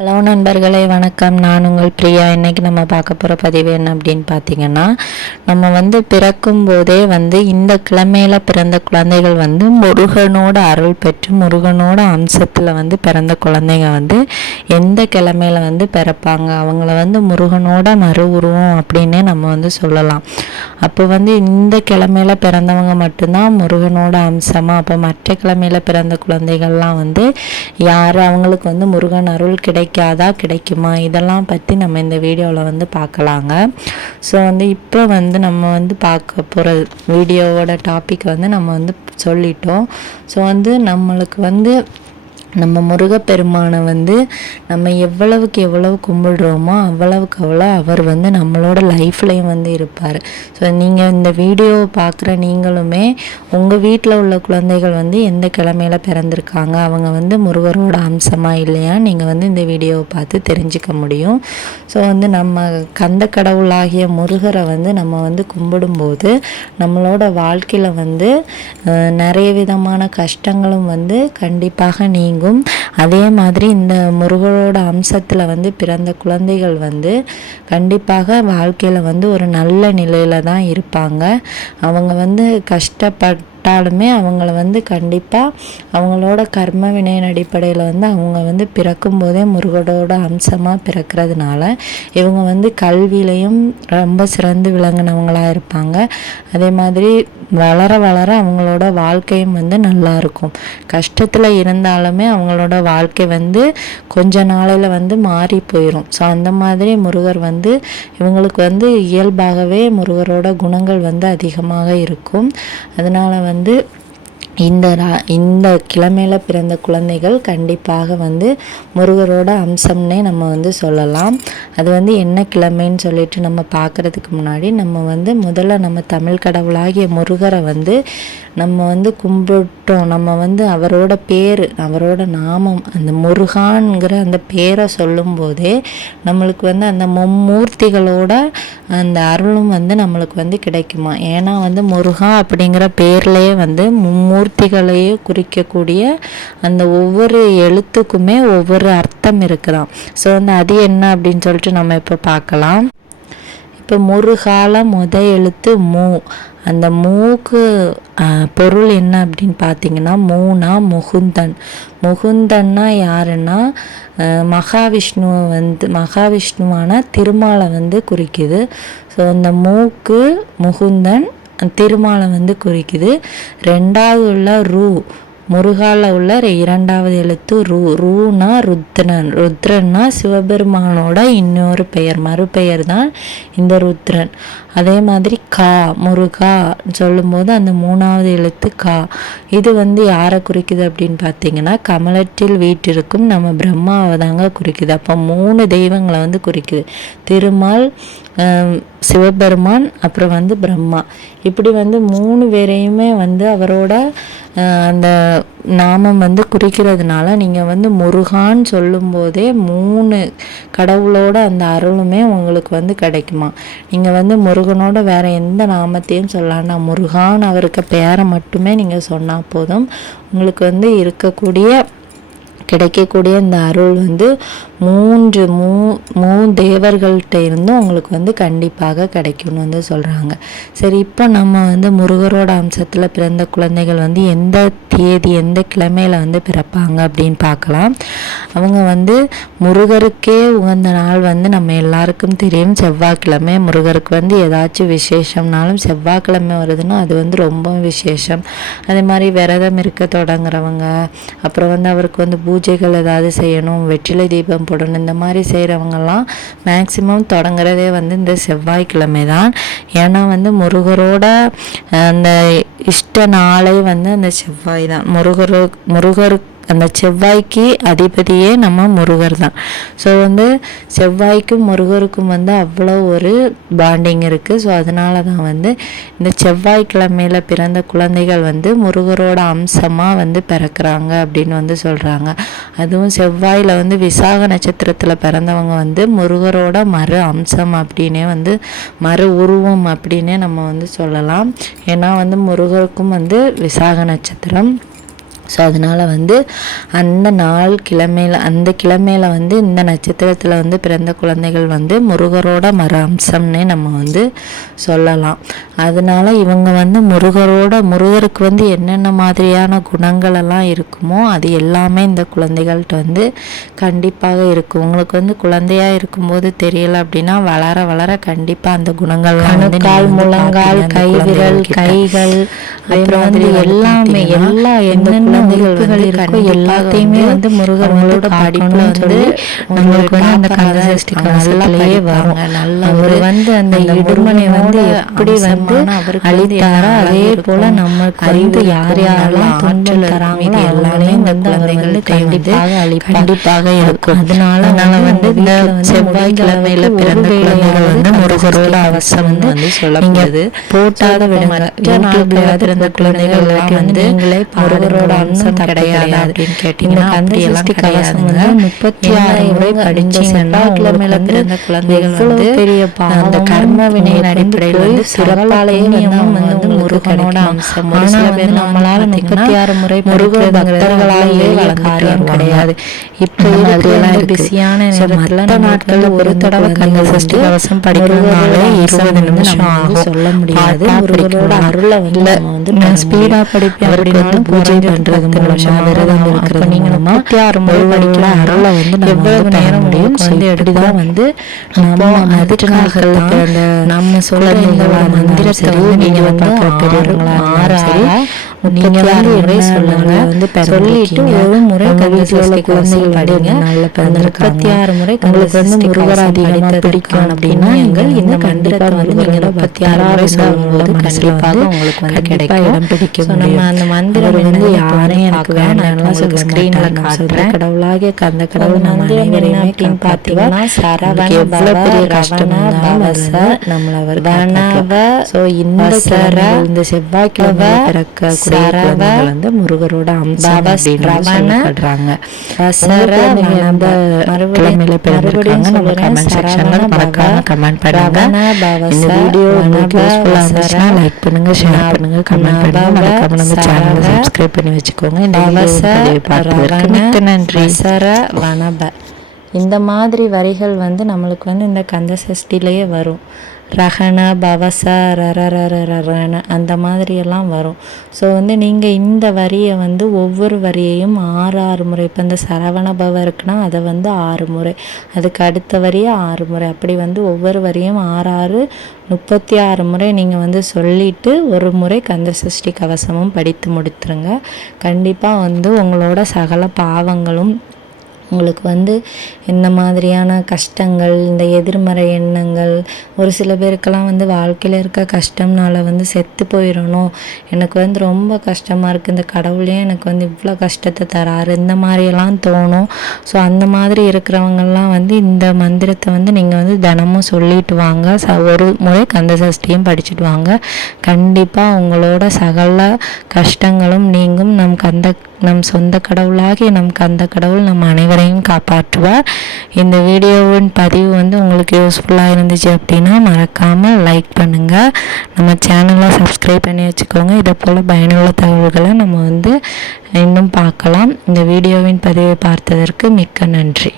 Hello நண்பர்களே, வணக்கம். நான் உங்கள் பிரியா. இன்றைக்கி நம்ம பார்க்க போகிற பதிவு என்ன அப்படின்னு பார்த்தீங்கன்னா, நம்ம பிறக்கும் போதே இந்த கிழமையில் பிறந்த குழந்தைகள் முருகனோட அருள் பெற்று முருகனோட அம்சத்தில் பிறந்த குழந்தைங்க எந்த கிழமையில் பிறப்பாங்க, அவங்கள முருகனோட மறு உருவம் அப்படின்னே நம்ம சொல்லலாம். அப்போ இந்த கிழமையில் பிறந்தவங்க மட்டும்தான் முருகனோட அம்சமாக. அப்போ மற்ற கிழமையில் பிறந்த குழந்தைகள்லாம் யார், அவங்களுக்கு முருகன் அருள் கிடைக்குமா, இதெல்லாம் பற்றி நம்ம இந்த வீடியோவில் பார்க்கலாங்க. ஸோ இப்போ நம்ம பார்க்க போகிற வீடியோவோட டாபிக் நம்ம சொல்லிட்டோம். ஸோ நம்மளுக்கு நம்ம முருகப்பெருமானை நம்ம எவ்வளவுக்கு எவ்வளவு கும்பிடுறோமோ அவ்வளவுக்கு அவ்வளோ அவர் நம்மளோட லைஃப்லையும் இருப்பார். ஸோ நீங்கள் இந்த வீடியோவை பார்க்குற நீங்களுமே உங்கள் வீட்டில் உள்ள குழந்தைகள் எந்த கிழமையில் பிறந்திருக்காங்க, அவங்க முருகரோட அம்சமாக இல்லையா, நீங்கள் இந்த வீடியோவை பார்த்து தெரிஞ்சுக்க முடியும். ஸோ நம்ம கந்த கடவுளாகிய முருகரை நம்ம கும்பிடும்போது நம்மளோட வாழ்க்கையில் நிறைய விதமான கஷ்டங்களும் கண்டிப்பாக நீங்க. அதே மாதிரி இந்த முருகரோட அம்சத்தில் பிறந்த குழந்தைகள் கண்டிப்பாக வாழ்க்கையில் ஒரு நல்ல நிலையில தான் இருப்பாங்க. அவங்க கஷ்டப்பட்டாலுமே அவங்கள கண்டிப்பாக அவங்களோட கர்ம வினையின் அடிப்படையில் அவங்க பிறக்கும் போதே முருகனோட அம்சமாக பிறக்கிறதுனால இவங்க கல்வியிலையும் ரொம்ப சிறந்து விளங்கினவங்களாக இருப்பாங்க. அதே மாதிரி வளர வளர அவங்களோட வாழ்க்கையும் நல்லா இருக்கும். கஷ்டத்தில் இருந்தாலுமே அவங்களோட வாழ்க்கை கொஞ்ச நாளையில் மாறி போயிடும். ஸோ அந்த மாதிரி முருகர் இவங்களுக்கு இயல்பாகவே முருகரோட குணங்கள் அதிகமாக இருக்கும். அதனால் இந்த கிழமையில் பிறந்த குழந்தைகள் கண்டிப்பாக முருகரோட அம்சம்னே நம்ம சொல்லலாம். அது என்ன கிழமைன்னு சொல்லிட்டு நம்ம பார்க்குறதுக்கு முன்னாடி நம்ம முதல்ல நம்ம தமிழ் கடவுளாகிய முருகரை நம்ம கும்பிட்டோம். நம்ம அவரோட பேர், அவரோட நாமம், அந்த முருகான்கிற அந்த பேரை சொல்லும்போதே நம்மளுக்கு அந்த மும்மூர்த்திகளோட அந்த அருளும் நம்மளுக்கு கிடைக்குமா. ஏன்னா முருகா அப்படிங்கிற பேர்லேயே மும்மூர்த்திகளையே குறிக்கக்கூடிய அந்த ஒவ்வொரு எழுத்துக்குமே ஒவ்வொரு அர்த்தம் இருக்குதாம். ஸோ அது என்ன அப்படின்னு சொல்லிட்டு நம்ம இப்போ பார்க்கலாம். இப்போ முருகால எழுத்து மூ. அந்த மூக்கு பொருள் என்ன அப்படின்னு பார்த்தீங்கன்னா, மூனா முகுந்தன். முகுந்தன்னா யாருன்னா மகாவிஷ்ணு மகாவிஷ்ணுவான திருமாலை குறிக்குது. ஸோ அந்த மூக்கு முகுந்தன் திருமாலை குறிக்குது. ரெண்டாவது உள்ள ரூ, முருகால உள்ள இரண்டாவது எழுத்து ரூ. ரூனா ருத்ரன். ருத்ரன்னா சிவபெருமானோட இன்னொரு பெயர், மறுபெயர் தான் இந்த ருத்ரன். அதே மாதிரி கா, முருகா சொல்லும்போது அந்த மூணாவது எழுத்து கா. இது யாரை குறிக்குது அப்படின்னு பார்த்தீங்கன்னா, கமலத்தில் வீட்டிற்கும் நம்ம பிரம்மாவை தாங்க குறிக்குது. அப்போ 3 தெய்வங்களை குறிக்குது. திருமால், சிவபெருமான், அப்புறம் பிரம்மா. இப்படி 3 பேரையுமே அவரோட அந்த நாமம் குறிக்கிறதுனால நீங்கள் முருகான்னு சொல்லும்போதே 3 கடவுளோட அந்த அருளுமே உங்களுக்கு கிடைக்குமா. நீங்கள் முருகனோட வேற எந்த நாமத்தையும் சொல்லலாம்னா முருகான் அவருக்கு பேரை மட்டுமே நீங்கள் சொன்னால் போதும். உங்களுக்கு கிடைக்கக்கூடிய இந்த அருள் 3 தேவர்கள்ட்ட இருந்தும் உங்களுக்கு கண்டிப்பாக கிடைக்கும்னு சொல்கிறாங்க. சரி, இப்போ நம்ம முருகரோட அம்சத்தில் பிறந்த குழந்தைகள் எந்த தேதி எந்த கிழமையில் பிறப்பாங்க அப்படின்னு பார்க்கலாம். அவங்க முருகருக்கே உகந்த நாள் நம்ம எல்லாருக்கும் தெரியும், செவ்வாய்க்கிழமை. முருகருக்கு ஏதாச்சும் விசேஷம்னாலும் செவ்வாய்க்கிழமை வருதுன்னா அது ரொம்ப விசேஷம். அதே மாதிரி விரதம் இருக்க தொடங்குறவங்க, அப்புறம் அவருக்கு பூஜைகள் ஏதாவது செய்யணும், வெற்றிலை தீபம் போடணும், இந்த மாதிரி செய்கிறவங்கெல்லாம் மேக்சிமம் தொடங்குறதே இந்த செவ்வாய்க்கிழமை தான். ஏன்னா முருகரோட அந்த இஷ்ட நாளை அந்த செவ்வாய் தான். முருகருக்கு அந்த செவ்வாய்க்கு அதிபதியே நம்ம முருகர் தான். ஸோ செவ்வாய்க்கும் முருகருக்கும் அவ்வளோ ஒரு பாண்டிங் இருக்குது. ஸோ அதனால தான் இந்த செவ்வாய்க்கிழமையில் பிறந்த குழந்தைகள் முருகரோட அம்சமாக பிறக்கிறாங்க அப்படின்னு சொல்கிறாங்க. அதுவும் செவ்வாயில் விசாக நட்சத்திரத்தில் பிறந்தவங்க முருகரோட மறு அம்சம் அப்படின்னே மறு உருவம் அப்படின்னே நம்ம சொல்லலாம். ஏன்னா முருகருக்கும் விசாக நட்சத்திரம். ஸோ அதனால் வந்து அந்த நாள் கிழமையில் அந்த கிழமையில் வந்து இந்த நட்சத்திரத்தில் வந்து பிறந்த குழந்தைகள் வந்து முருகரோட மறு அம்சம்னே நம்ம வந்து சொல்லலாம். அதனால இவங்க வந்து முருகருக்கு வந்து என்னென்ன மாதிரியான குணங்கள் எல்லாம் இருக்குமோ அது எல்லாமே இந்த குழந்தைகள்கிட்ட வந்து கண்டிப்பாக இருக்கும். உங்களுக்கு வந்து குழந்தையாக இருக்கும்போது தெரியலை அப்படின்னா வளர வளர கண்டிப்பாக அந்த குணங்கள்லாம் வந்து கால், முழங்கால், கை விரல், கைகள், அப்புறம் வந்து எல்லாமே எல்லா என்னென்ன உறுப்புகள் இருக்கோ எல்லாத்தையுமே வந்து முருகனோட படிப்புல வந்து நம்மளுக்கு வந்து அந்த கந்தசஷ்டி கவசத்திலேயே வரும். அவர் வந்து அந்த இடுமனை வந்து எப்படி வந்து அளித்தாரோ அதே போல நம்மளுக்கு வந்து யார் யாரெல்லாம் துன்பம் தராங்களோ எல்லாமே வந்து அவர் வந்து கண்டிப்பாக இருக்கும். அதனால வந்து இந்த செவ்வாய்க்கிழமையில பிறந்த குழந்தைகள் வந்து முருகரோட அவசரம் வந்து சொல்லப்படுது. போட்டாத விடுங்க, யூடியூப்ல பிறந்த குழந்தைகள் வந்து முருகரோட அம்சம் கிடையாது அப்படின்னு கேட்டீங்கன்னா கந்தசஷ்டி கவசம் வந்து 36 முறை படிச்சீங்கன்னா கிழமையில பிறந்த குழந்தைகள் வந்து பெரிய அந்த கர்ம வினையின் அடிப்படையில் வந்து சிறப்பாலையும் வந்து முருகனோட அம்சம். ஒரு சில பேர் நம்மளால 36 முறை முருக பக்தர்களாலேயே காரியம் கிடையாது. இப்போ இருக்கிற பிஸியான நேரத்துல நாட்கள் ஒரு தடவை கந்தசஷ்டி கவசம் படிக்கிறதுனால 20 நிமிஷம் ஆகும். சொல்ல முடியாது. முருகனோட அருளை வந்து ஸ்பீடா படிப்பேன் அப்படின்னு பூஜை பண்றது மூலமா விரதம் இருக்கிறது மூலமா 36 முறை படிக்கிற அருளை வந்து எவ்வளவு நேரம் முடியும் வந்து எடுத்துதான் வந்து நம்ம அதுக்காக நம்ம சொல்ற இந்த மந்திரத்தை வந்து நீங்க வந்து பெரியவங்களா 36 முறை சொல்லுங்க. சொல்லிட்டு ஒரு முறை கந்தசஷ்டி கவசம் படிங்க. அந்த 36 முறை உங்களுக்கு வந்து முருகர் அதிகமா பிடிக்கும் அப்படின்னா நீங்கள் இந்த மந்திரத்தை வந்து நீங்க 36 முறை சொல்லும்போது கண்டிப்பாக உங்களுக்கு வந்து கிடைக்கும், இடம் பிடிக்கும். நம்ம அந்த மந்திரம் வந்து யாரையும் எனக்கு வேண்டாம்லாம் சொல்ல ஸ்கிரீன்ல காட்டுறேன். கடவுளாகிய கந்த கடவுள் நம்ம அனைவரையுமே அப்படின்னு பார்த்தீங்கன்னா சரவண எவ்வளவு பெரிய கஷ்டம் நம்மள அவர் ஸோ இந்த செவ்வாய்க்கிழமை பிறக்க வந்து முருகரோட அம்சம் சொல்றாங்க. கிழமையில பிறந்திருக்காங்க. நம்ம கமெண்ட் செக்ஷன்ல மறக்காம கமெண்ட் பண்ணுங்க. இந்த வீடியோ உங்களுக்கு யூஸ்ஃபுல்லா இருந்துச்சுன்னா லைக் பண்ணுங்க, ஷேர் பண்ணுங்க, கமெண்ட் பண்ணுங்க. மறக்காம நம்ம சேனலை சப்ஸ்கிரைப் பண்ணி வச்சுக்கோங்க. இந்த வீடியோ பார்த்ததற்கு மிக்க நன்றி. இந்த மாதிரி வரிகள் வந்து நம்மளுக்கு வந்து இந்த கந்தசஷ்டிலேயே வரும். ரகன பவச ரரரரன அந்த மாதிரியெல்லாம் வரும். ஸோ வந்து நீங்கள் இந்த வரியை வந்து ஒவ்வொரு வரியையும் 6 முறை, இப்போ இந்த சரவண பவ இருக்குன்னா அதை வந்து 6 முறை, அதுக்கு அடுத்த வரியை 6 முறை, அப்படி வந்து ஒவ்வொரு வரியும் 6 36 முறை நீங்கள் வந்து சொல்லிவிட்டு ஒரு முறை கந்தசஷ்டி கவசமும் படித்து முடித்துருங்க. கண்டிப்பாக வந்து உங்களோட சகல பாவங்களும் உங்களுக்கு வந்து இந்த மாதிரியான கஷ்டங்கள், இந்த எதிர்மறை எண்ணங்கள், ஒரு சில பேருக்கெல்லாம் வந்து வாழ்க்கையில் இருக்க கஷ்டம்னால வந்து செத்து போயிடணும், எனக்கு வந்து ரொம்ப கஷ்டமாக இருக்குது, இந்த கடவுளே எனக்கு வந்து இவ்வளோ கஷ்டத்தை தராரு, இந்த மாதிரியெல்லாம் தோணும். ஸோ அந்த மாதிரி இருக்கிறவங்கெல்லாம் வந்து இந்த மந்திரத்தை வந்து நீங்கள் வந்து தினமும் சொல்லிட்டு வாங்க. ஒரு முறை கந்தசஷ்டியும் படிச்சுட்டு வாங்க. கண்டிப்பாக உங்களோட சகல கஷ்டங்களும் நீங்கும். நம் சொந்த கடவுளாகிய நம் கந்த கடவுள் நம் அனைவரையும் காப்பாற்றுவார். இந்த வீடியோவின் பதிவு வந்து உங்களுக்கு யூஸ்ஃபுல்லாக இருந்துச்சு அப்படின்னா மறக்காமல் லைக் பண்ணுங்கள், நம்ம சேனலை சப்ஸ்கிரைப் பண்ணி வச்சுக்கோங்க. இதை போல் பயனுள்ள தகவல்களை நம்ம வந்து இன்னும் பார்க்கலாம். இந்த வீடியோவின் பதிவை பார்த்ததற்கு மிக்க நன்றி.